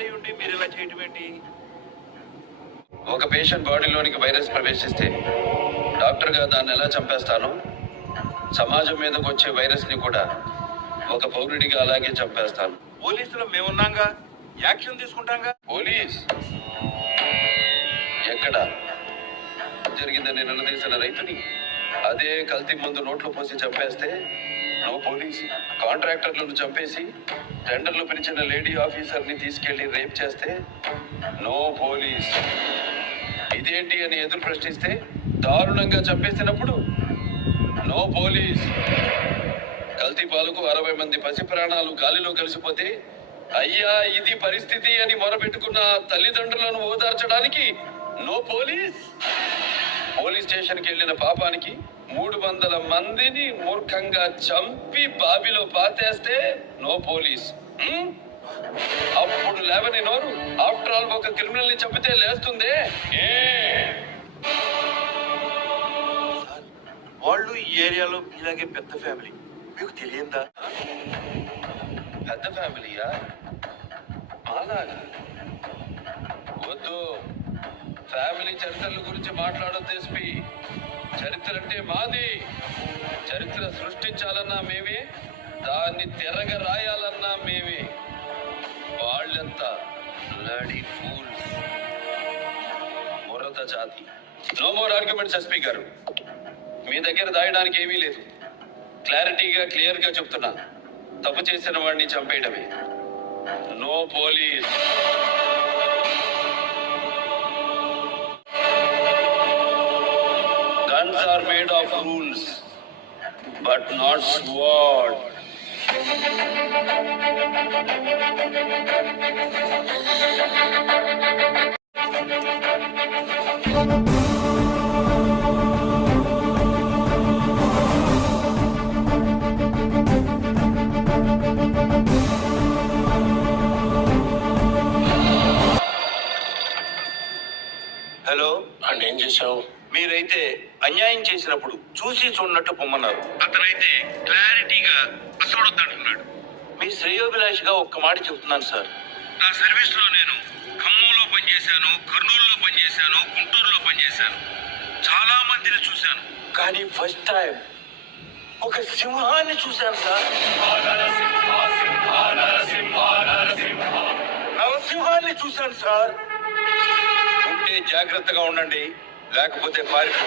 Doctor అయి ఉండి మీరు ఇలా చేయటం ఏంటి? ఒక పేషెంట్ బాడీలోనికి వైరస్ ప్రవేశిస్తే డాక్టర్గా దాన్ని ఎలా చంపేస్తానో సమాజం మీదకి వచ్చే వైరస్ ని కూడా ఒక పౌరుడిగా అలాగే చంపేస్తాను. పోలీసులు మేమున్నాంగా, యాక్షన్ తీసుకుంటాంగా. పోలీస్ ఎక్కడ జరిగిందని నిలదీసిన రైతుని అదే కల్తీ మందు నోట్లో పోసి చంపేస్తే నో పోలీస్. కాంట్రాక్టర్లను చంపేసి టెండర్లు పిలిచిన లేడీ ఆఫీసర్ ని తీసుకెళ్లి రేప్ చేస్తే నో పోలీస్. ఇదేంటి అని ఎదురు ప్రశ్నిస్తే దారుణంగా చంపేసినప్పుడు నో పోలీస్. కల్తీ పాలకు 60 మంది పసి ప్రాణాలు గాలిలో కలిసిపోతే అయ్యా ఇది పరిస్థితి అని మొరపెట్టుకున్న తల్లిదండ్రులను ఓదార్చడానికి నో పోలీస్. పోలీస్ స్టేషన్కి వెళ్ళిన పాపానికి 300 మందిని మూర్ఖంగా చంపి బావిలో పాతేస్తే నో పోలీస్. అప్పుడు లేవని నోరు. ఆఫ్టర్ ఆల్ ఒక క్రిమినల్ ని చంపితే లేస్తుందే. వాళ్ళు ఈ ఏరియాలో ఇలాగే పెద్ద ఫ్యామిలీ, మీకు తెలియందా? పెద్ద ఫ్యామిలీయా? అలాగా వద్దు. ఫ్యామిలీ చరిత్రల గురించి మాట్లాడొద్దు ఎస్పీ. చరిత్ర అంటే మాది. చరిత్ర సృష్టించాలన్నా మేమే, దాన్ని తిరగ రాయాలన్నా మేమే. వాళ్ళంతా బ్లడీ ఫూల్స్, మురత జాతి. నో మోర్ ఆర్గ్యుమెంట్స్ ఎస్పీ గారు. మీ దగ్గర దాయడానికి ఏమీ లేదు. క్లారిటీగా క్లియర్ గా చెప్తున్నా, తప్పు చేసిన వాడిని చంపేయడమే. No police. Guns are made of rules, but not sword. Hello and ఏం చేశావు? మీరైతే అన్యాయం చేసినప్పుడు చూసి చూడనట్టు పొమ్మన్నారు. అతనైతే క్లారిటీగా అసోడొద్దంటున్నాడు. మీ శ్రేయోభిలాషిగా ఒక్క మాట చెప్తున్నాను సార్. నా సర్వీస్ లో నేను ఖమ్మంలో పనిచేశాను, కర్నూలులో పనిచేశాను, గుంటూరులో పనిచేశాను. చాలా మందిని చూశాను, కానీ ఫస్ట్ టైం ఒక సింహాన్ని చూశాను సార్. నరసింహాన్ని చూశాను సార్. ఉంటే జాగ్రత్తగా ఉండండి, లేకపోతే పారిపో.